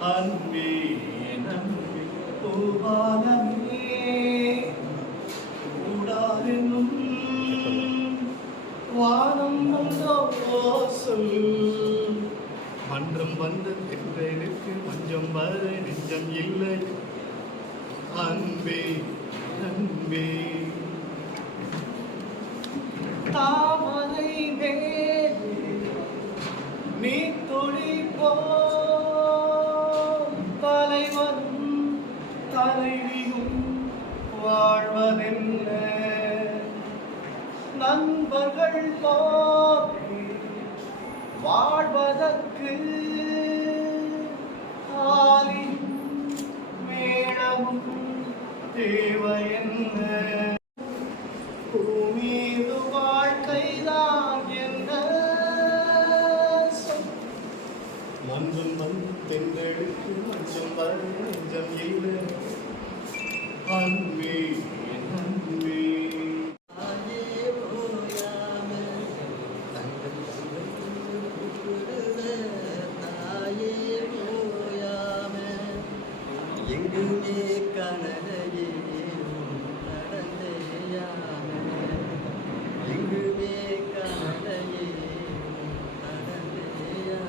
அன்பே நன்பே பூபாலமே கூடாரென்னும் வானம் வந்தோ சொல் மன்றம் வந்த தென்றலுக்கு மஞ்சம் வர நெஞ்சம் இல்லை. அன்பே அன்பே. தா தலைவியும் வாழ்வதென்ன நண்பர்கள் போலே வாழ்வதற்கு ஆலியும் மேளமும் என்ன பூமீது வாழ்க்கைதான் என்ன சொல். மஞ்சம் வந்து எங்குமே கனலையே நடந்தேயான எங்குமே கனலையே நடந்தேயான